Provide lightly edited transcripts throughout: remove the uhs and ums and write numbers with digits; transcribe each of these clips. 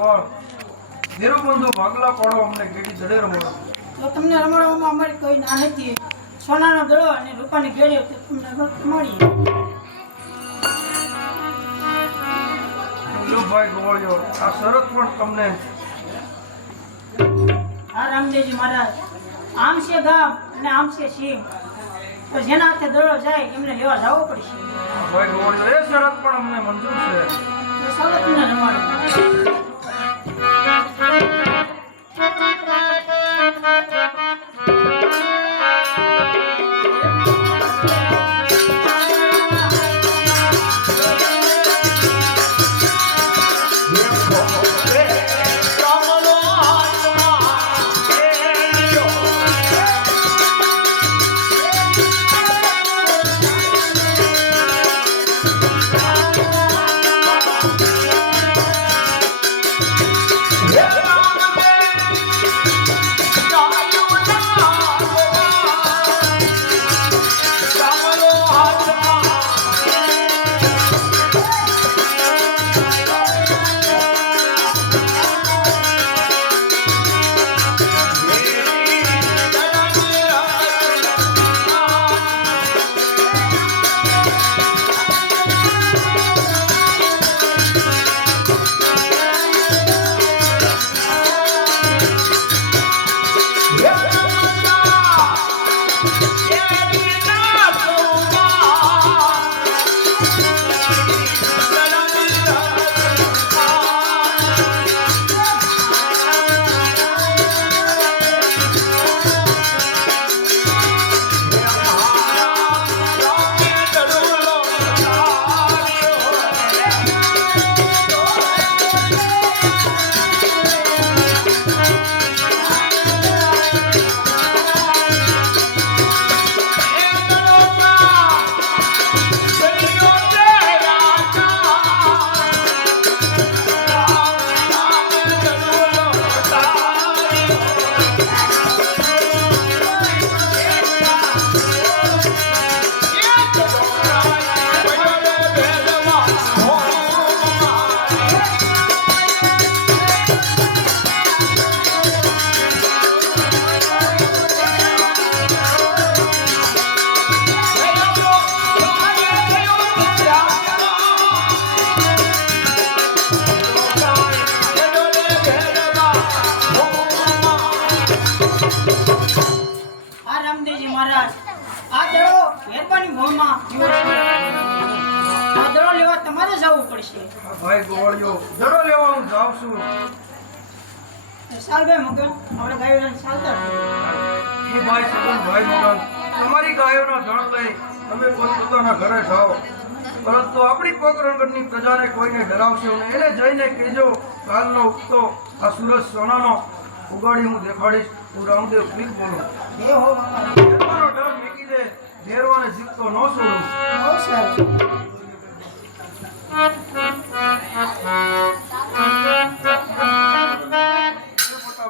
ગોળ ભેરો બંધુ ભાગલા પાડો અમને કેડી જડે રમાડો. તો તમને રમાડવામાં અમારી કોઈ ના નથી. સોનાનો દડો અને રૂપાની ગેડીઓ તે તમને રમાડીએ. લો ભાઈ ગોળિયો આ શરત પણ તમને. હા રામદેવજી મહારાજ, આમ છે ગામ અને આમ છે સિંહ. તો જેના હાથે દડો જાય એમને લેવા જવો પડશે. ભાઈ ગોળિયો એ શરત પણ અમને મંજૂર છે. તો ચાલો તમને રમાડો. મહારાજ, આ દડો મહેરબાની ભોમાં જીવો છે. આ દડો લેવા તમારે જવું પડશે. ભાઈ ગોળિયો દડો લેવા હું જાઉં છું. સાલભાઈ મગન આપણે ગાયોને ચાલતા એ ભાઈ સગન ભાઈ મગન તમારી ગાયોના જણ લઈ તમે પોતપોતાના ઘરે જાઓ. પરંતુ આપણી પોકરણગઢની પ્રજાને કોઈને ડરાવશો નહીં. એને જઈને કહેજો કાલનો ઉગતો આ સૂરજ સોનાનો ઉગાડી હું દેખાડીશ. હું રામદેવ પ્લીઝ બોલું. એ હો બાપા. ભેરવાનો ડર મેકી દે, ભેરવાને જીતતો ન છોડું. હો સાહેબ.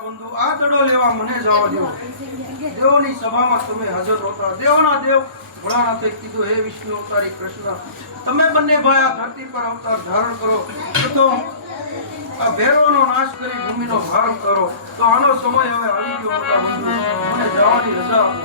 બંધુ આ દડો લેવા મને જવા દો. દેવોની સભામાં તમે હાજર હતા. દેવોના દેવ ભોળાનાથે કીધું, હે વિષ્ણુ અવતારી કૃષ્ણ, તમે બંને ભાઈ આ ધરતી પર અવતાર ધારણ કરો તો આ ભેરવાનો નાશ કરી ભૂમિનો ભાર કરો. તો આનો સમય હવે આવી ગયો. મોટા બંધુ મને જવાની રજા આપો.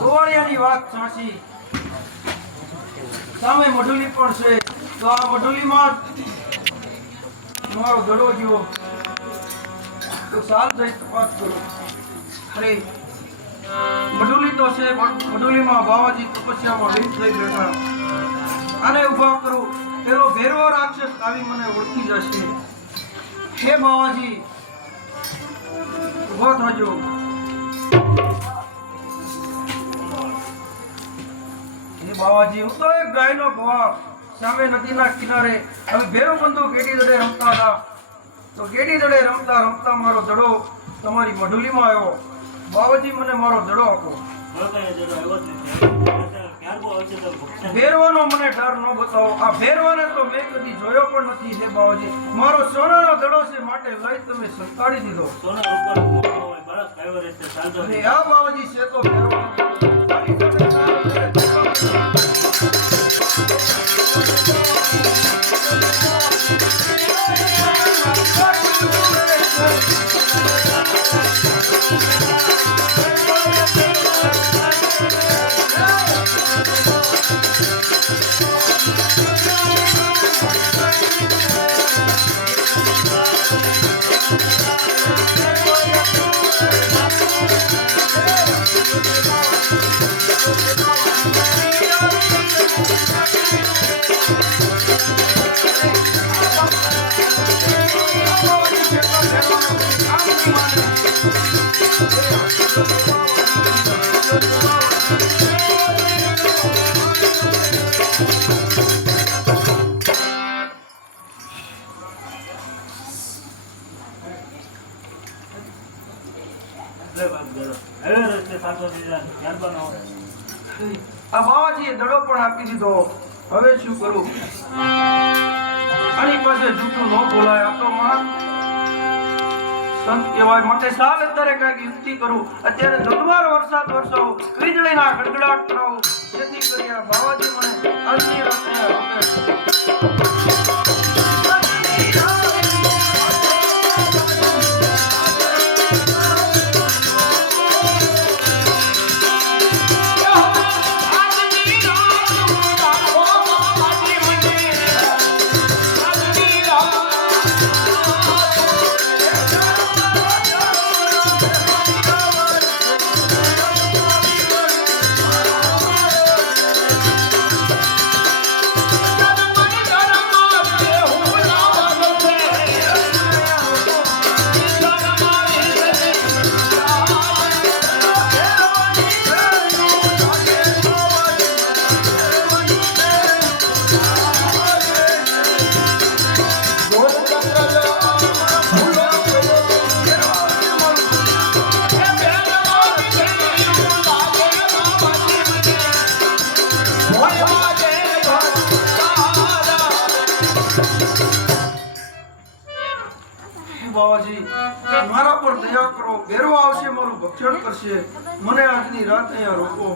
ગોવાળિયાની વાત સાચી. સામે મઢુલી પણ છે. તો આ મઢુલીમાં મારો દડો ગયો તો સાલ જઈ તપાસ કરો. અરે મઢુલી તો છે, મઢુલીમાં બાવાજી તપસ્યામાં લીન થઈ બેઠા. આને ઉભા કરો. પેલો ભેરવો રાક્ષસ આવી મને ઓળખી જશે. હે બાવાજી ઉભો થજો. એ બાવાજી હું તો એક ગાયનો ગવાહ સામે નદીના કિનારે હવે ભેરો બંધુ ગેડી દડે રમતા હતા તો ગેડી દડે રમતા રમતા મારો દડો તમારી મઢુલીમાં આવ્યો બાવાજી મને મારો દડો આપો ભેરવાનો મને ડર ન બતાવો આ ભેરવાને તો મેં કદી જોયો પણ નથી હે બાવાજી મારો સોનાનો દડો છે માટે લઈ તમે સંતાડી દીધો અને આ બાવાજી છે તો ભેરવાનો આ બાવાજીએ દડો પણ આપી દીધો હવે શું કરું આની પાસે જૂઠું ન બોલાય આ તો મહાન સંત કહેવાય માટે સાલ અત્યારે કઈક યુક્તિ કરું અત્યારે ધોધમાર વરસાદ વરસાવો વીજળીના ગડગડાટ કરાવો જેથી કરી આ બાવાજી મને આજની રાતે રોકે બાવાજી મારા પર દયા કરો ભેરવો આવશે મારું ભક્ષણ કરશે મને આજની રાત અહીંયા રોકો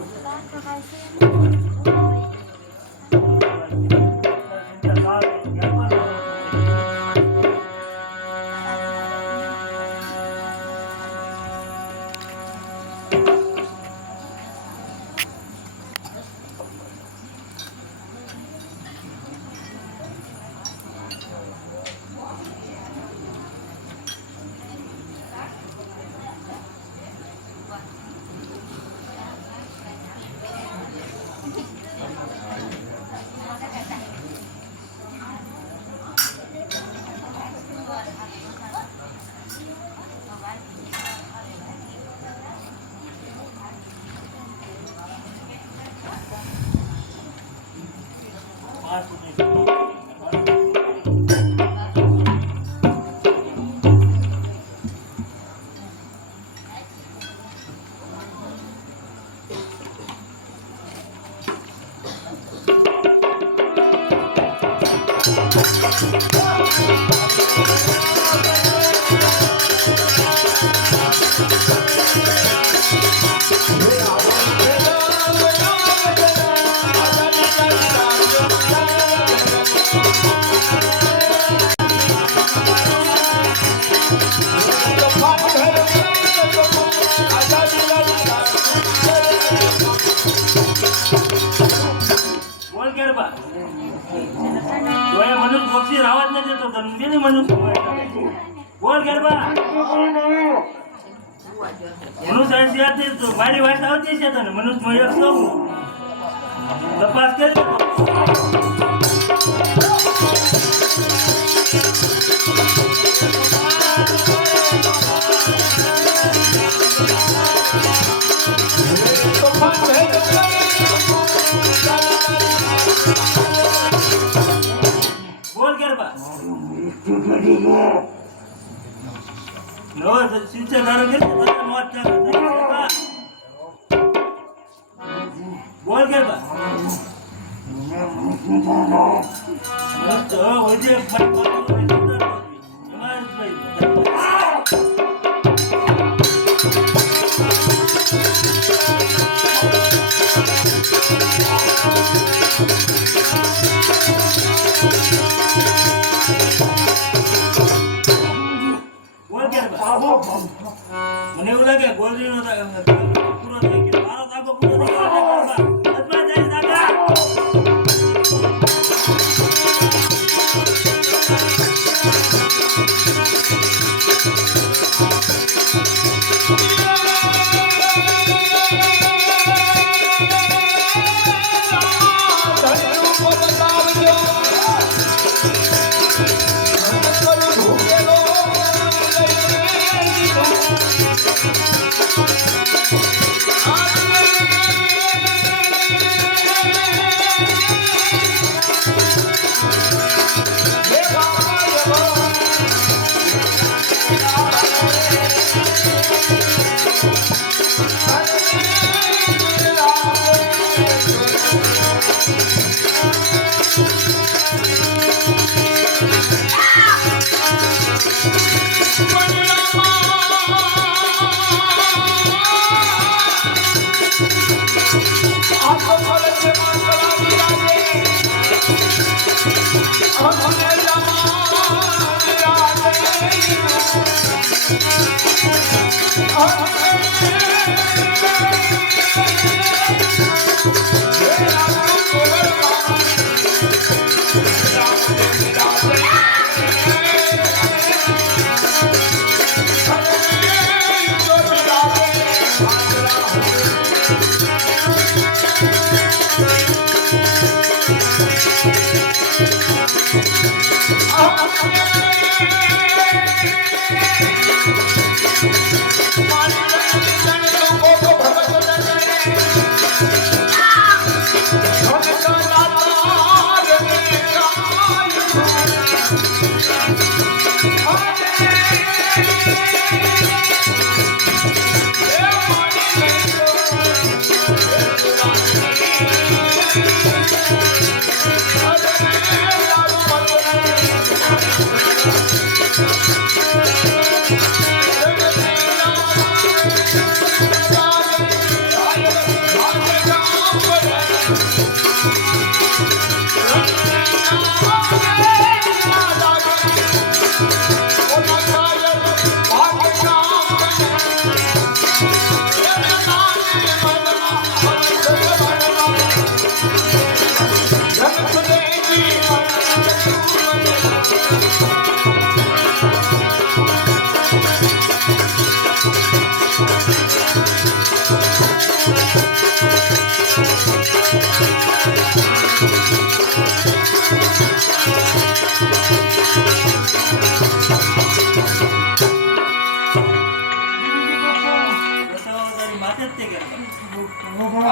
પક્ષી રાવા જ નથી તો ગંભીર મનુષ્ય બોલ ગરબા મનુષ્ય સાહેબ તો મારી વાત આવતી છે તને મનુષ્ય એક કહું તપાસ કરી તો નવો શિક્ષા ધારો કરી તો મોત ચાલુ બોલ કે બા તો ઓજે મને એવું લાગે ગોળીનો પૂરો થઈ ગયો મારો તાબો પૂરો થઈ ગયો અથવા જઈ દાદા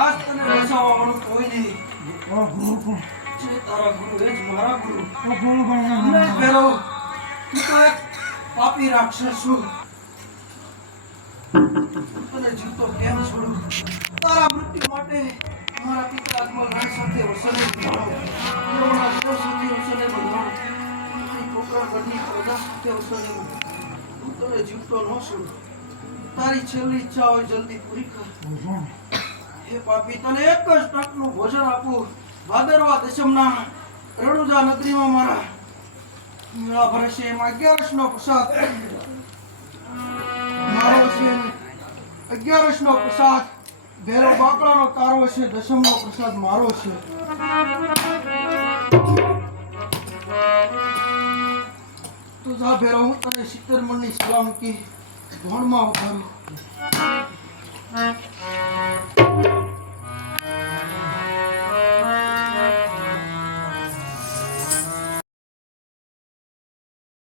આજ તને રસાવા વાળું કોઈ નહીં. જે તારા ગુરુ એ જ મારા ગુરુ. નહીં ભેરો, હું તો એક પાપી રાક્ષસ છું. તને જીવતો કેમ છોડું? તારા મૃત્યુ માટે મારા પિતા અજમલ રાય સાથે વસને બંધાણો. દેવોના દેવ સાથે વસને બંધાણો. મારી કોકરા ગઢની પ્રજા સાથે વસને. હું તને જીવતો ન છોડું. તારી છેલ્લી ઈચ્છા હોય જલ્દી પૂરી કર. હે પાપી, તને એક જ ટકનું ભોજન આપું. ભાદરવા દશમના રણુજા નગરીમાં મારા મેળા ભરશે. એમાં 11નો પ્રસાદ મારો છે. 11નો પ્રસાદ ભેરો બાપડાનો તારો છે. દશમનો પ્રસાદ મારો છે. તું જા ભેરો, હું તને 70 મણની સલાહ મૂકી ધોણમાં ઉતારું.